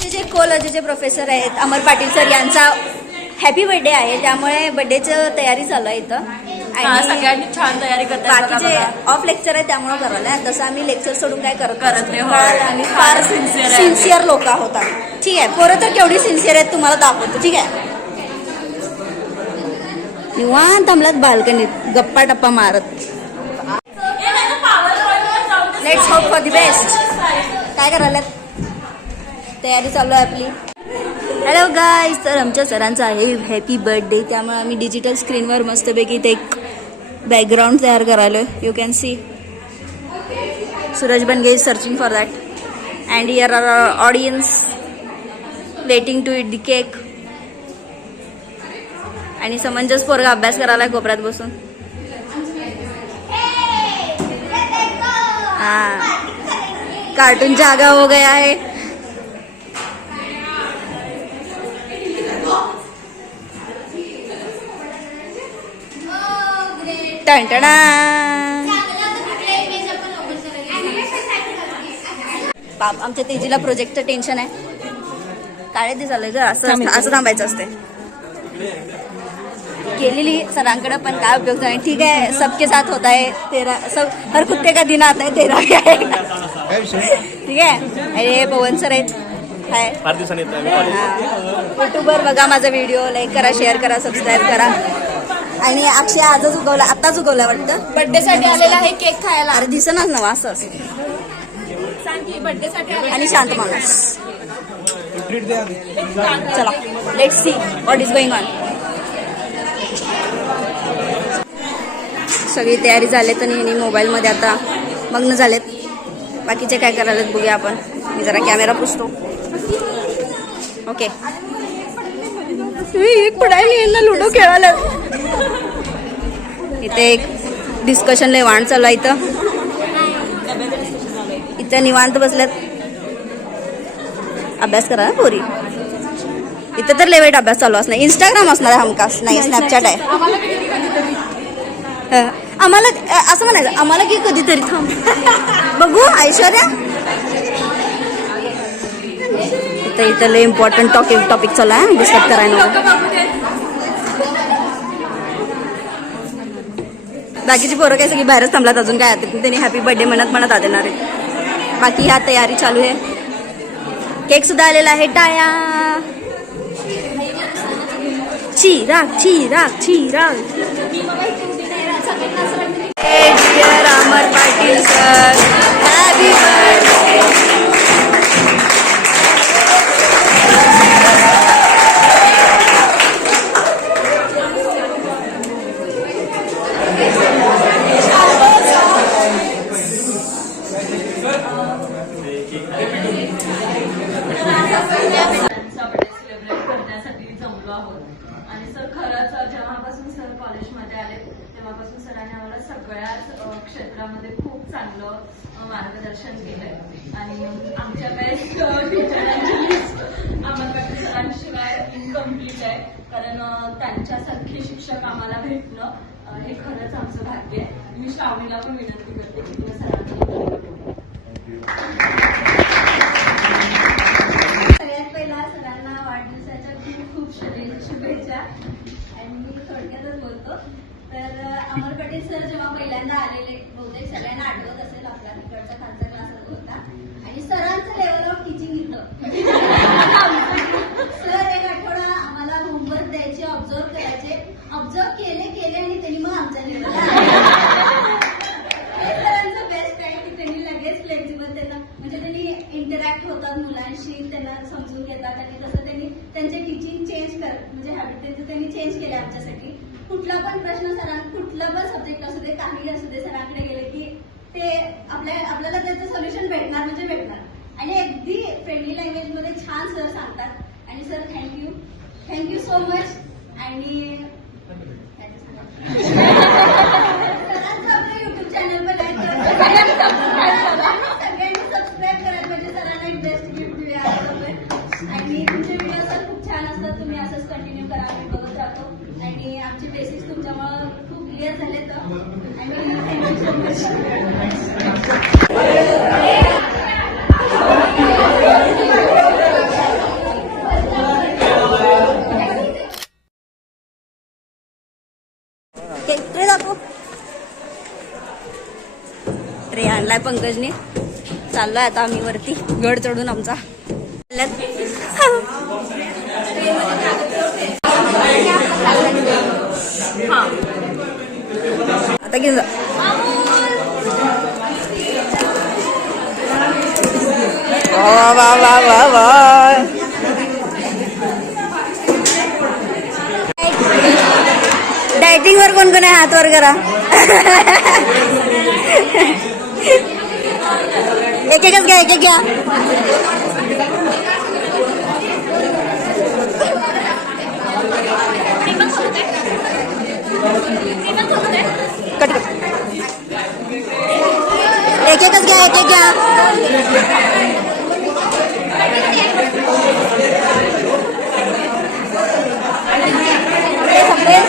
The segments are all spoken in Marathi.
जे कोलॉजीचे प्रोफेसर आहेत अमर पाटील सर यांचा हॅपी बर्थडे आहे, त्यामुळे बर्थडेचं तयारी चालू आहे इथं आणि सगळ्यांनी छान तयारी करतात. बाकीचे ऑफ लेक्चर आहे त्यामुळे करायला, तसं आम्ही लेक्चर सोडून काय करत नाही. आणि फार सिन्सिअर लोक आहोत आम्ही. ठीक आहे, पोरं तर केवढी सिन्सिअर आहेत तुम्हाला दाखवतो. ठीक आहे, निवांत आमलात बाल्कनीत गप्पा टप्पा मारत. Let's hope for the best. काय करायला तयारी चालू आहे आपली. हॅलो गाईज, तर आमच्या सरांचा आहे हॅपी बर्थडे, त्यामुळे आम्ही डिजिटल स्क्रीनवर मस्तपैकी ते एक बॅकग्राऊंड तयार करायलो. You can see Suraj Banage is searching for that and here are audience waiting to eat the cake. आणि समंजस पोरगा अभ्यास करायला कोपऱ्यात बसून. हाँ, कार्टून जागा हो गया है. टणटणा. बाप, आमच्या तेजीला प्रोजेक्टचं टेन्शन आहे. काळे ते झालंय ग, असं थांबायचं असते. केलेली सरांकडे पण काय उपयोग नाही. ठीक आहे, सबके साथ होता है तेरा, सब हर कुत्ते का दिन आता है तेरा भी आएगा. ठीक आहे. अरे पवन सर आहेत, हाय. युट्यूबवर बघा माझा व्हिडिओ, लाईक करा, शेअर करा, सबस्क्राईब करा. आणि अक्षय आजच उगवला, आत्ताच उगवला वाटतं. बर्थडे साठी आलेला आहे केक खायला. अरे दिसनाच ना असं बर्थडे साठी. आणि शांत माणूस. चला let's see what is going on. सगळी तयारी झालीत आणि ह्यांनी मोबाईलमध्ये आता मग्न झालेत. बाकीचे काय करायला बघूया आपण. मी जरा कॅमेरा पुसतो. ओके, एक पडायला लुडो खेळायला. इथे एक डिस्कशन लय वाण चालू आहे. इथं निवांत बसल्यात, अभ्यास करा पोरी. इथं तर लय वाईट अभ्यास चालू असणार. इंस्टाग्राम असणार आहे हमखास, नाही स्नॅपचॅट आहे. आम्हाला असं म्हणायचं, आम्हाला की कधीतरी थांब बघू. ऐश्वर्या इथं लय इम्पॉर्टंट टॉपिक चालू आहे, डिस्कस करायला नको. बाकीची पोरं काय सगळी बाहेरच थांबलात, अजून काय आतात त्यांनी हॅपी बर्थडे म्हणत आदेणार आहेत. बाकी ह्या तयारी चालू आहे. केक सुद्धा आलेला आहे. टाळ्या. चिराग चिराग चिराग. डिअर अमर पाटील सर, हॅपी बर्थडे. आणि सर खरंच जेव्हापासून सर कॉलेजमध्ये आले तेव्हापासून सरांनी आम्हाला सगळ्याच क्षेत्रामध्ये खूप चांगलं मार्गदर्शन केलंय. आणि आमच्या वेळेस टीचरांची लिस्ट अमर पाटील सरांशिवाय इनकम्प्लीट आहे, कारण त्यांच्यासारखे शिक्षक आम्हाला भेटणं हे खरंच आमचं भाग्य आहे. मी श्रावणीला पण विनंती करते की तुला सरांना. सगळ्यात पहिला सरांना वाढदिवसाच्या खूप खूप शुभेच्छा. आणि मी थोडक्यातच बोलतो. तर अमर पाटील सर जेव्हा पहिल्यांदा आलेले, बहुतेक सगळ्यांना आठवत असेल, आपला तिकडचा खालचा क्लास होता. आणि सरांचं लेवल ऑफ टीचिंग इथं. सर एक आठवडा आम्हाला होमवर्क द्यायचे, ऑब्झर्व करायचे. ऑब्झर्व केले आणि त्यांनी मग आमच्या लेवलला सरांचं बेस्ट आहे की त्यांनी लगेच फ्लेक्झिबल, त्यांना म्हणजे त्यांनी इंटरॅक्ट होतात मुलांशी, त्यांना समजून घेतात. आणि तसं त्यांनी त्यांचे टीचिंग चेंज म्हणजे हॅबिट त्यांनी चेंज केले आमच्यासाठी. कुठला पण प्रश्न कुठला पण सब्जेक्ट असू दे, काही असू दे, सरांकडे गेले की ते आपल्याला त्याचं सोल्युशन भेटणार म्हणजे भेटणार. आणि अगदी फ्रेंडली लँग्वेजमध्ये छान सर सांगतात. आणि सर थँक्यू सो मच. आणि सरांचं आपलं युट्यूब चॅनल पण आहे, सगळ्यांनी सबस्क्राईब करायला म्हणजे सरांना एक बेस्ट गिफ्ट मिळालं. आणि तुमचे व्हिडिओ सर खूप छान असतात, तुम्ही असंच कंटिन्यू करा, मी बघत राहतो. आणि आमचे बेसिक्स तुमच्यामुळे खूप क्लिअर झाले. तर आणि थँक्यू सो मच. हाय पंकजने. चाललोय आता आम्ही वरती गड चढून आमचा. आता घेऊन जा. वा वा वा वा वा. डायटिंग वर कोण कोण आहे हात वर करा. एक एकच घ्या एक एक घ्या. कट कर. एक एकच घ्या एक एक घ्या.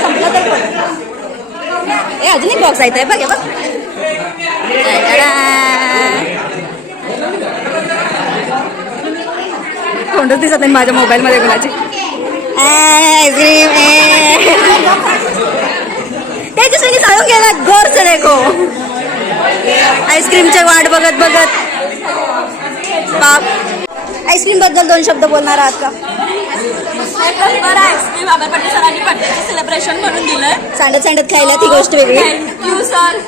संपलं तर पण अजून एक बॉक्स आहे बघ. तोंडच दिसत नाही माझ्या मोबाईल मध्ये कोणाची. आईस्क्रीम त्याच्यासाठी सांगून गेला गोर से देखो. आईस्क्रीमची वाट बघत बघत बाप. आईस्क्रीम बद्दल 2 शब्द बोलणार आहात का? आईस्क्रीम आंबेपट्टी सरांनी बर्थडेचे सेलिब्रेशन म्हणून दिलंय. सांडत सांडत खायला ती गोष्ट वेगळी. Thank you sir.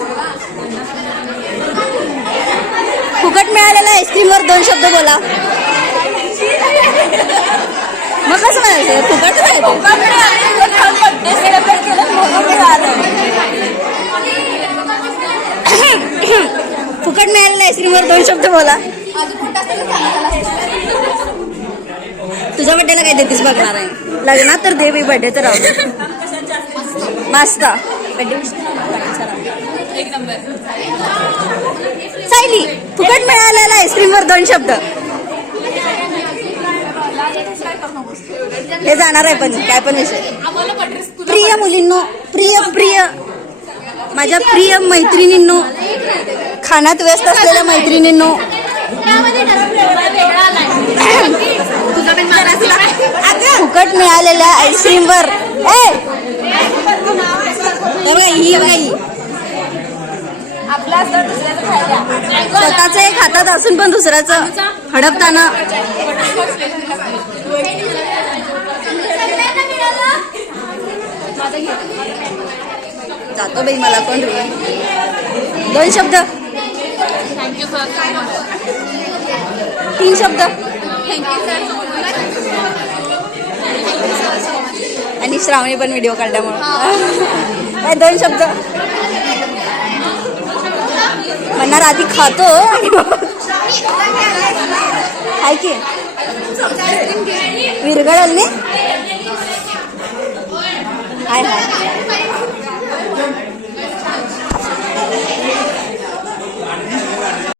फुकट मिळालेल्या आईस्क्रीमवर 2 शब्द बोला. मग कसं म्हणायचं फुकट नाही. बर्थडे सेलिब्रेट केलं म्हणून मिळालं. फुकट मिळालेल्या आईस्क्रीमवर 2 शब्द बोला. तुझ्या बड्डेला काय देतीस बघणार आहे. लग्नात तर दे बी, बड्डे तर राहू. मस्त एक नंबर. सायली फुकट मिळालेल्या आईस्क्रीमवर 2 शब्द. हे जाणार आहे पण काय पण विषय. प्रिय मुलींनो, प्रिय माझ्या प्रिय मैत्रिणींनो, खाण्यात व्यस्त असलेल्या मैत्रिणींनो, फुकट मिळालेल्या आईस्क्रीमवर ही स्वतःच एक हातात असून पण दुसऱ्याचं हडपताना. जातो बाई मला कोण रे. 2 शब्द. Thank you sir. 3 शब्द. Thank you sir. आणि श्रावणी पण व्हिडिओ काढल्यामुळे 2 शब्द म्हणणार. आधी खातो हाय की विरगळल ने. हाय हाय